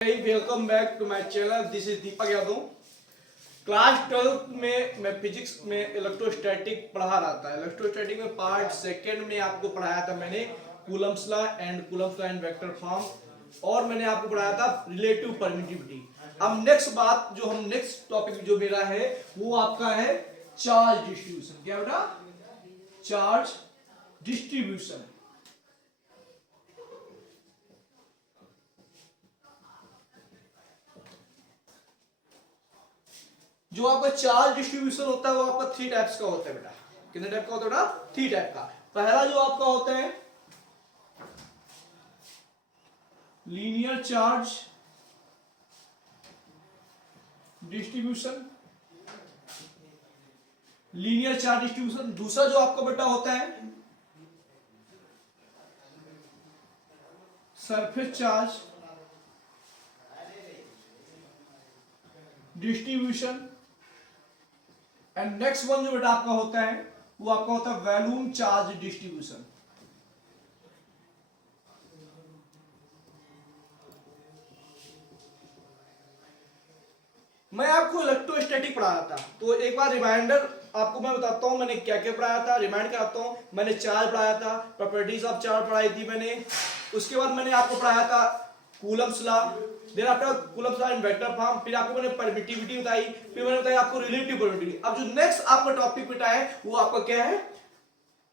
Welcome back to my channel. This is Deepak Yadav. Class 12 में मैं physics में इलेक्ट्रोस्टैटिक पढ़ा रहा था। इलेक्ट्रोस्टैटिक में पार्ट सेकंड में आपको पढ़ाया था मैंने Coulomb's law and vector form, और मैंने आपको पढ़ाया था रिलेटिव परमिटिविटी। अब नेक्स्ट टॉपिक जो मेरा है वो आपका है चार्ज डिस्ट्रीब्यूशन। क्या बेटा? Charge distribution. जो आपका चार्ज डिस्ट्रीब्यूशन होता है वो आपका 3 टाइप्स का होता है बेटा। कितने टाइप का होता है बेटा? 3 टाइप का। पहला जो आपका होता है linear charge distribution. Linear charge distribution. दूसरा जो आपका बेटा होता है surface charge distribution. And next one जो बेटा आपका होता है वो आपका होता है वॉल्यूम चार्ज डिस्ट्रीब्यूशन। मैं आपको इलेक्ट्रोस्टैटिक पढ़ा रहा था, तो एक बार रिमाइंडर आपको मैं बताता हूं मैंने क्या क्या पढ़ाया था। रिमाइंड कराता हूं। मैंने चार्ज पढ़ाया था, प्रॉपर्टीज ऑफ चार्ज पढ़ाई थी मैंने। उसके बाद मैंने आपको पढ़ाया था Coulomb's law, then after Coulomb's law in vector form. फिर आपको मैंने परमिटिविटी बताई, फिर मैंने बताया आपको रिलेटिव परमिटिविटी। अब जो नेक्स्ट आपका टॉपिक बेटा है वो आपका क्या है?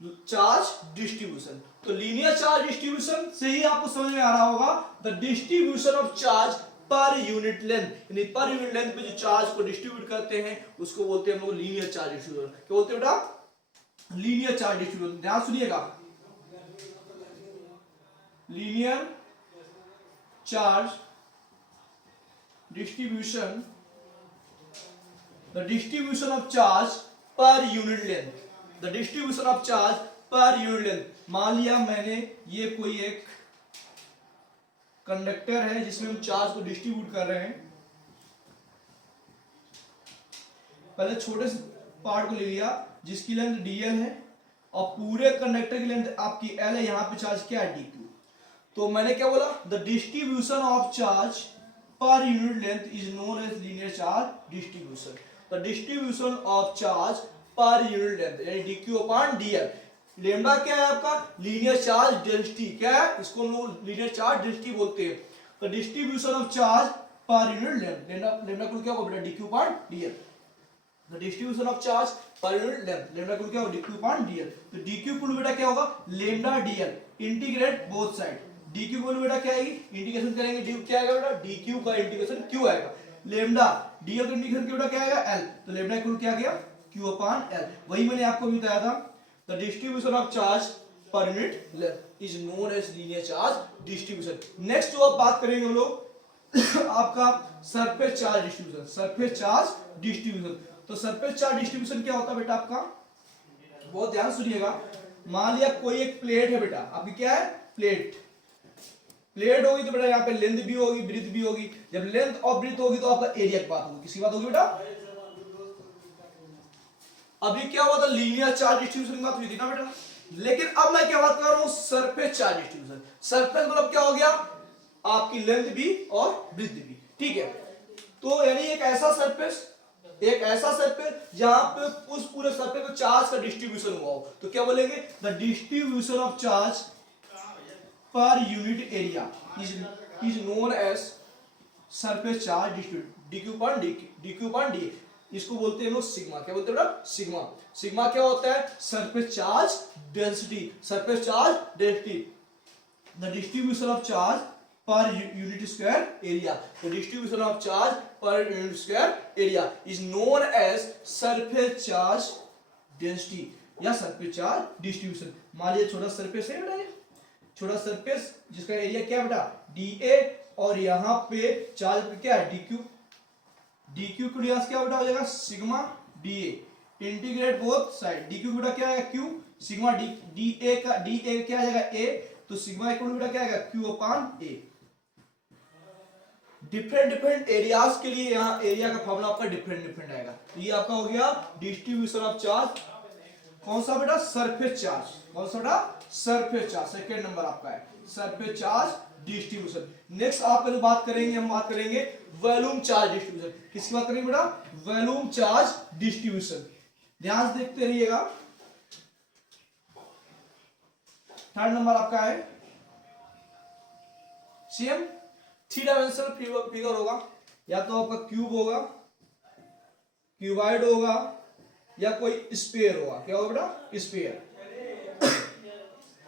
Charge distribution. तो लीनियर चार्ज डिस्ट्रीब्यूशन से ही आपको समझ में आ रहा होगा the distribution of charge per unit length. यानी पर यूनिट लेंथ पे जो चार्ज को डिस्ट्रीब्यूट करते हैं उसको बोलते हैं हम लोग लीनियर चार्ज डिस्ट्रीब्यूशन। क्या बोलते हैं बेटा? Linear charge distribution. ध्यान सुनिएगा, linear charge distribution, the distribution of charge per unit length, the distribution of charge per unit length। मान लिया मैंने ये कोई एक कंडक्टर है जिसमें हम चार्ज को डिस्ट्रीब्यूट कर रहे हैं। पहले छोटे से पार्ट को ले लिया जिसकी लेंथ dl है और पूरे कंडक्टर की लेंथ आपकी l है। यहां पे चार्ज क्या है? dq। तो मैंने क्या बोला? The distribution of charge per unit length is known as linear charge distribution। The distribution of charge per unit length यानी dq upon dl। लेम्डा क्या है आपका? Linear charge density. क्या है? इसको लोग लीनियर चार्ज डेंसिटी बोलते हैं। तो distribution of charge per unit length, lambda को क्या होगा बेटा? dq upon dl। The distribution of charge per unit length, lambda को क्या होगा? dq upon dl। तो dq को बेटा क्या होगा? Lambda dl। Integrate both side. dq को बेटा क्या आएगी? इंटीग्रेशन करेंगे डी क्या आएगा बेटा? dq का इंटीग्रेशन q आएगा। लेम्डा dl का इंटीग्रेशन बेटा क्या आएगा? l। तो लेम्डा इक्वल क्या आ गया? q upon l। वही मैंने आपको भी बताया था the distribution of charge per unit length is known as linear charge distribution. Next जो अब बात करेंगे हम लोग आपका surface charge distribution. Surface charge distribution. तो सरफेस चार्ज डिस्ट्रीब्यूशन क्या होता है बेटा आपका? बहुत ध्यान सुनिएगा। मान लिया कोई एक प्लेट है बेटा, आपकी क्या है? प्लेट। प्लेट होगी तो बेटा यहाँ पे लेंथ भी होगी, ब्रीथ भी होगी। जब लेंथ और ब्रीथ होगी तो आपका एरिया की बात होगी। किसकी बात होगी बेटा? अभी क्या हुआ था? लीनियर चार्ज डिस्ट्रीब्यूशन की बात हुई थी ना बेटा। लेकिन अब मैं क्या बात कर रहा हूं? Surface charge distribution. सरफेस मतलब क्या हो गया? आपकी लेंथ भी और ब्रीथ भी। ठीक है, तो यानी एक ऐसा सरफेस जहां पे उस पूरे सरफेस पे चार्ज का डिस्ट्रीब्यूशन हुआ हो तो क्या बोलेंगे? The distribution of charge per unit area is known as surface charge distribution। dq upon d इसको बोलते हैं लोग सिग्मा। क्या बोलते हैं बेटा? सिग्मा। सिग्मा क्या होता है? Surface charge density. Surface charge density the distribution of charge per unit square area. The distribution of charge per unit square area is known as surface charge density या surface charge distribution. मान लीजिए छोटा surface है बेटा, छोटा surface जिसका area क्या है बेटा? dA, और यहाँ पे चार्ज क्या है? dq। dq को लिहाज क्या बेटा हो जाएगा? Sigma dA। Integrate both side. dq बेटा क्या है? q। सिग्मा dA का dA क्या आ जाएगा? a। तो सिग्मा इक्वल बेटा क्या आएगा? q upon a। Different areas के लिए यहाँ एरिया का फॉर्मूला आपका डिफरेंट आएगा। तो ये आपका हो गया डिस्ट्रीब्यूशन ऑफ चार्ज। कौन सा बेटा? Surface charge. कौन सा बेटा? Surface charge. सेकेंड नंबर आपका है सरफेस चार्ज डिस्ट्रीब्यूशन। नेक्स्ट आप बात करेंगे, हम बात करेंगे वॉल्यूम चार्ज डिस्ट्रीब्यूशन। किसकी बात करेंगे बेटा? Volume charge distribution. ध्यान से देखते रहिएगा। थर्ड नंबर आपका है सेम 3 डायमेंशनल फिगर होगा, या तो आपका क्यूब होगा, क्यूबाइड होगा, या कोई स्फीयर होगा। क्या होगा बेटा? स्फीयर।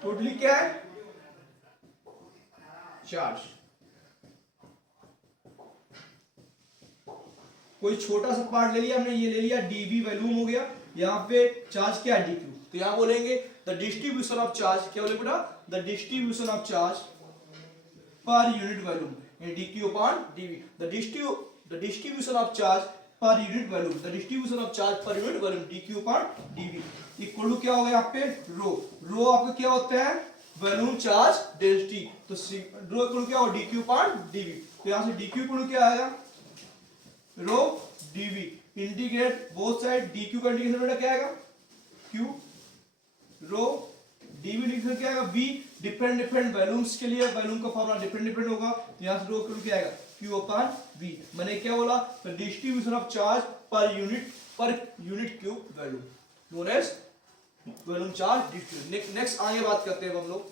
टोटली क्या है? चार्ज। कोई छोटा सा पार्ट ले लिया हमने, ये ले लिया डीवी वॉल्यूम हो गया, यहाँ पे चार्ज क्या है? डीक्यू। तो यहां बोलेंगे द डिस्ट्रीब्यूशन ऑफ चार्ज। क्या बोले बेटा? The distribution of charge per unit volume, dq upon dV. The distribution of charge per unit volume, the distribution of charge per unit volume dq upon dV equal to क्या हो गया यहाँ पे? रो। रो आपका क्या होता है? Volume charge density. तो रो इक्वल क्या हो? Dq upon dv. तो यहां से डीक्यू इक्वल क्या आएगा? Rho dv. Integrate both side, dq का इंटीग्रेशन बेटा क्या आएगा? क्यू रो डीवी इंटीग्रेशन क्या आएगा? बी। डिफरेंट वॉल्यूम्स के लिए वॉल्यूम का फॉर्मूला डिफरेंट होगा, तो यहां से रो इक्वल क्या आएगा? Q upon V. मैंने क्या बोला? The distribution of charge per unit cube volume known as volume charge distribution. Next आगे बात करते हैं हम लोग।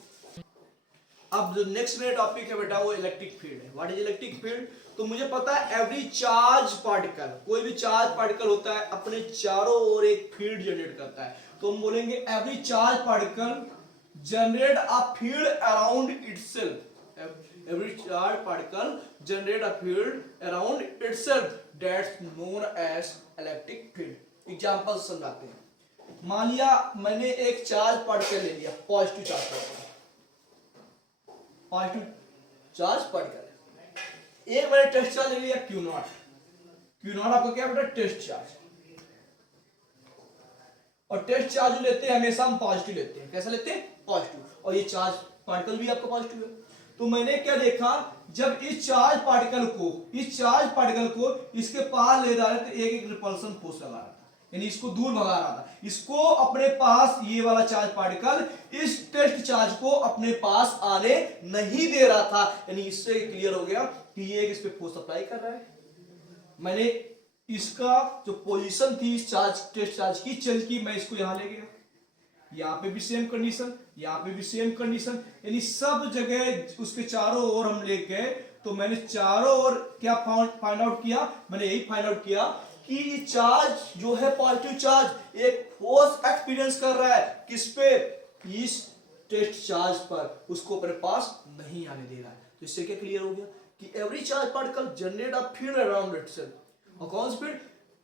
अब जो नेक्स्ट मेरा टॉपिक है बेटा वो इलेक्ट्रिक फील्ड है। What is electric field? तो मुझे पता है एवरी चार्ज पार्टिकल, कोई भी चार्ज पार्टिकल होता है अपने चारों ओर एक फील्ड जनरेट करता है। तो हम बोलेंगे every charge particle generate a field around itself. Every charge particle generate a field around itself that's known as electric field. Example समझाते हैं। मान लिया मैंने एक चार्ज पार्टिकल ले लिया, positive charge particle, positive charge particle. एक मैंने टेस्ट चार्ज ले लिया क्यू नॉट। क्यू नॉट आपका क्या बेटा? Test charge. और टेस्ट चार्ज जो लेते हैं हमेशा हम पॉजिटिव लेते हैं। कैसा लेते हैं? पॉजिटिव। और ये चार्ज पार्टिकल भी आपका पॉजिटिव है। तो मैंने क्या देखा, जब इस चार्ज पार्टिकल को इसके पास ले जा रहे थे, एक एक रिपल्सन फोर्स लगा रहा था, यानी इसको दूर भगा रहा था। इसको अपने पास, ये वाला चार्ज पार्टिकल इस टेस्ट चार्ज को अपने पास आने नहीं दे रहा था। यानी इससे क्लियर हो गया कि ये इस पे फोर्स अप्लाई कर रहा है। मैंने इसका जो पोजीशन थी इस चार्ज टेस्ट चार्ज की चेंज की, मैं इसको यहां ले गया, यहां पे भी सेम कंडीशन, यहां पे भी सेम कंडीशन, यानी सब जगह उसके चारों ओर हम ले गए। तो मैंने चारों ओर क्या फाइंड आउट किया? मैंने यही फाइंड आउट किया कि चार्ज जो है पॉजिटिव चार्ज एक फोर्स एक्सपीरियंस कर रहा है किस पे? इस टेस्ट चार्ज पर, उसको अपने पास नहीं आने दे रहा है। तो इससे क्या क्लियर हो गया कि every charge particle generate a field around itself. और कौन सी फील्ड?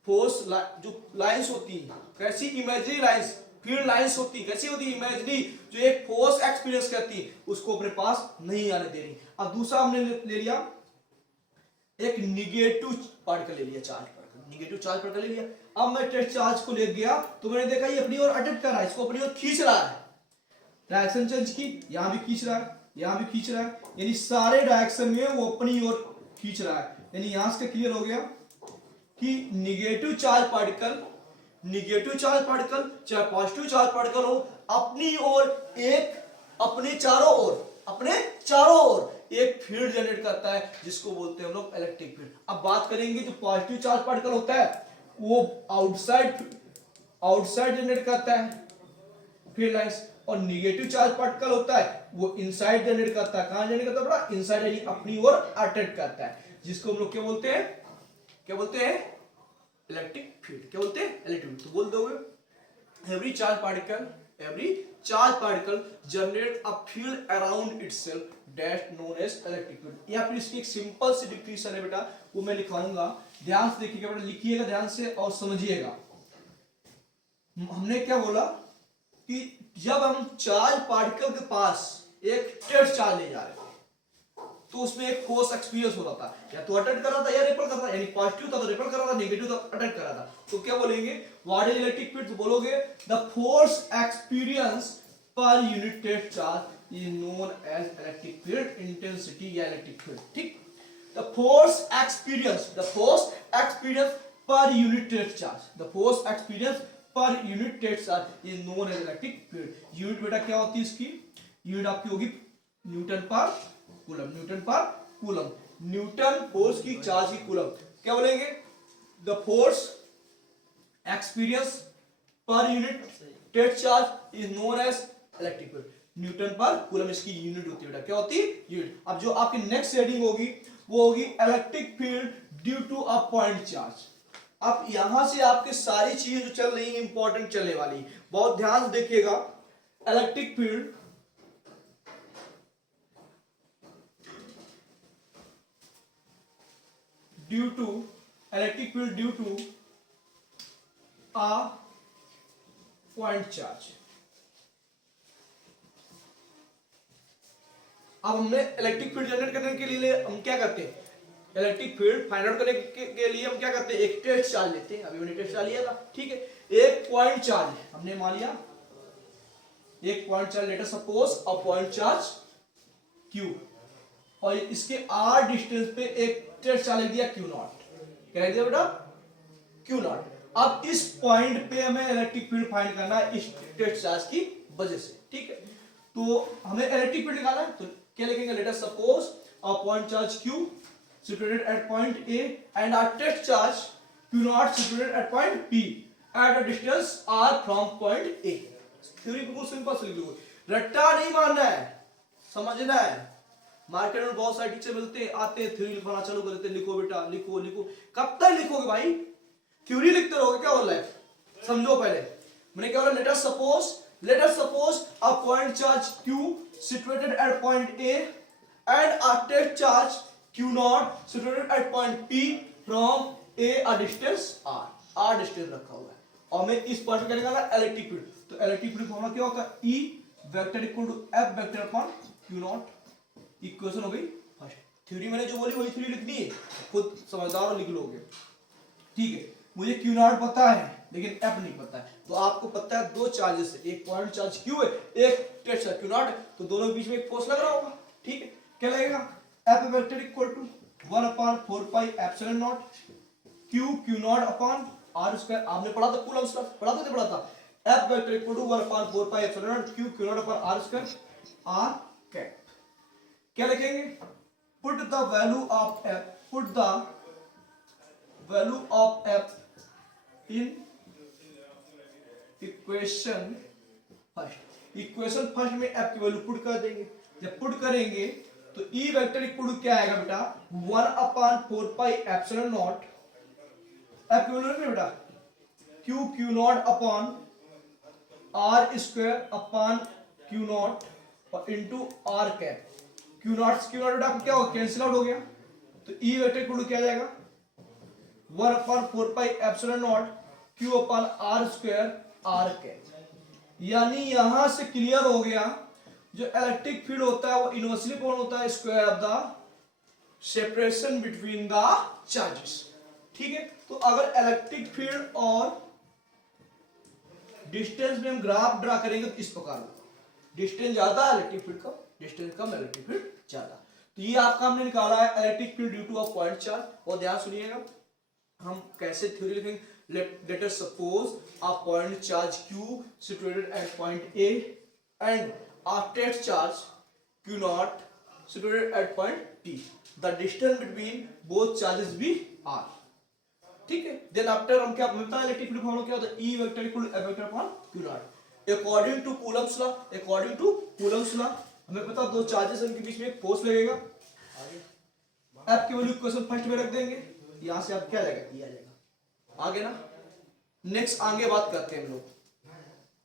फोर्स जो लाइंस होती हैं, कैसी? इमेजिनरी लाइंस, फील्ड लाइंस होती है, कैसी होती है? इमेजिनरी, जो एक फोर्स एक्सपीरियंस करती है, उसको अपने पास नहीं आने दे रही। अब दूसरा हमने ले लिया एक निगेटिव पार्टिकल ले लिया, charge particle, negative charge particle ले लिया। अब मैं टेस्ट चार्ज को ले गया तो मैंने देखा ये अपनी ओर अटैक कर रहा है, इसको अपनी ओर खींच रहा है। डायरेक्शन चेंज की, यहां भी खींच रहा है, यहां भी खींच रहा है, यानी सारे डायरेक्शन में वो अपनी ओर खींच रहा है। यानी यहां से क्लियर हो गया कि निगेटिव चार्ज पार्टिकल चाहे पॉजिटिव चार्ज पार्टिकल हो, अपनी ओर एक, अपने चारों ओर एक फील्ड जनरेट करता है, जिसको बोलते हैं हम लोग इलेक्ट्रिक फील्ड। अब बात करेंगे जो पॉजिटिव चार्ज पार्टिकल होता है वो आउटसाइड जनरेट करता है फील्ड लाइंस, और निगेटिव चार्ज पार्टिकल होता है वो इनसाइड जनरेट करता है। कहां जनरेट करता है बड़ा? इनसाइड, यानी अपनी ओर अट्रैक्ट करता है, जिसको हम लोग क्या बोलते हैं? Electric field. क्या बोलते हैं? Electric field. तो बोल दोगे every charge particle generate a field around itself that known as electric field. या फिर इसकी एक सिंपल सी डिफिनेशन है बेटा, वो मैं लिखाऊंगा, ध्यान से देखिएगा बेटा, लिखिएगा ध्यान से और समझिएगा। हमने क्या बोला कि जब हम चार्ज पार्टिकल के पास एक टेस्ट चार्ज ले जा रहे थे तो उसमें एक फोर्स एक्सपीरियंस हो रहा था, या तो अटैक कर रहा था या रिपेल कर रहा था, यानी पॉजिटिव था तो रिपेल कर रहा था, नेगेटिव था अटैक कर रहा था। तो क्या बोलेंगे? What is electric field? तो बोलोगे the force experience per unit test charge is known as electric field intensity या इलेक्ट्रिक फील्ड। ठीक, the force experience per unit test charge is known as electric field. Unit बेटा क्या होती है इसकी? Unit आपकी होगी newton per coulomb, newton per coulomb, newton force की चार्ज की कूलम। क्या बोलेंगे? The force experience per unit टेट charge is known as electric field. Newton per coulomb इसकी यूनिट होती है बेटा, क्या होती है? यूनिट। अब जो आपकी नेक्स्ट हेडिंग होगी वो होगी electric field due to a point charge. अब यहां से आपके सारी चीजें जो चल रही है इंपॉर्टेंट चलने वाली, बहुत ध्यान से देखिएगा। Electric field due to electric field due to a point charge. अब हमने इलेक्ट्रिक फील्ड जनरेट करने के लिए हम क्या करते हैं? इलेक्ट्रिक फील्ड फाइंड आउट करने के लिए हम क्या करते हैं? एक टेस्ट चार्ज लेते हैं। अभी मैंने टेस्ट चार्ज लिया था, ठीक है। एक पॉइंट चार्ज हमने मान लिया, एक point charge, late us suppose a point charge Q, और इसके r डिस्टेंस पे एक टेस्ट चार्ज लिख दिया Q नॉट। क्या लिख दिया बेटा? Q not. अब इस पॉइंट पे हमें इलेक्ट्रिक फील्ड फाइंड करना है इस टेस्ट चार्ज की वजह से, ठीक है। तो हमें इलेक्ट्रिक फील्ड निकालना है, तो क्या लिखेंगे? Let us suppose a point charge Q situated at point A and our test charge Q naught situated at point B at a distance r from point A। Theory बिल्कुल simple से लिख लो, रट्टा नहीं मारना है, समझना है। मार्केट में बहुत सारे टीचर मिलते हैं, आते हैं, थ्योरी लिखवाना चालू कर देते हैं, लिखो बेटा लिखो लिखो। कब तक लिखोगे भाई? थ्योरी लिखते रहोगे क्या हो रहा है? समझो पहले मैंने क्या बोला। Late us suppose a point charge Q situated at point A and a test charge Q naught situated at point P from A a distance r distance रखा हुआ है, और मैं इस पॉइंट पे क्या निकालना? Electric field. तो इलेक्ट्रिक फील्ड फॉर्मूला क्या होता है? E vector equal to F vector upon Q not. Equation हो गई फर्स्ट। थ्योरी मैंने जो बोली वही थ्योरी लिखनी है, खुद समझदार हो लिख लोगे, ठीक है। मुझे Q नॉट पता है लेकिन F नहीं पता है, तो आपको पता है दो चार्जेस है, एक पॉइंट चार्ज Q है, एक टेस्ट चार्ज Q नॉट है, तो दोनों के बीच में एक फोर्स लग रहा होगा, ठीक है। क्या लगेगा? F vector equal to 1/4 pi epsilon not Q not upon r square. आपने पढ़ा था कूलम लॉ, पढ़ा था। F vector equal to 1/4 pi epsilon not Q not upon r square r cap. क्या लिखेंगे? Put the value of F, put the value of F in equation first. Equation first में F की value put कर देंगे। जब put करेंगे तो E vector equal to क्या आएगा बेटा? 1/4 पाई एप्सिलॉन नॉट, F की वैल्यू है बेटा Q not upon r square upon Q naught और into r cap. Q naught बेटा क्या हो? कैंसिल आउट हो गया, तो E वेक्टर इक्वल टू क्या आ जाएगा? 1/4 pi epsilon not Q upon r square r cap. यानी यहां से क्लियर हो गया, जो इलेक्ट्रिक फील्ड होता है वो इनवर्सली कौन होता है? Square of the separation between the charges, ठीक है। तो अगर इलेक्ट्रिक फील्ड और डिस्टेंस में हम ग्राफ ड्रा करेंगे तो इस प्रकार होगा। डिस्टेंस ज्यादा इलेक्ट्रिक फील्ड कम, डिस्टेंस कम इलेक्ट्रिक फील्ड ज्यादा। तो ये आपका हमने निकाला है electric field due to a point charge. और ध्यान सुनिएगा हम कैसे थ्योरी लिखेंगे। Let us suppose a point charge Q situated at point A and a test charge Q naught situated at point P. The distance between both charges be r, ठीक है। Then after हम क्या मिलता है? Electric field formula क्या होता है? E vector equal to F vector upon Q not. According to Coulomb's law हमें पता दो चार्जेस हैं, उनके बीच में एक फोर्स लगेगा। F की वैल्यू इक्वेशन फर्स्ट में रख देंगे, यहां से आप क्या लगेगा? E आ जाएगा। आगे ना, नेक्स्ट आगे बात करते हैं हम लोग।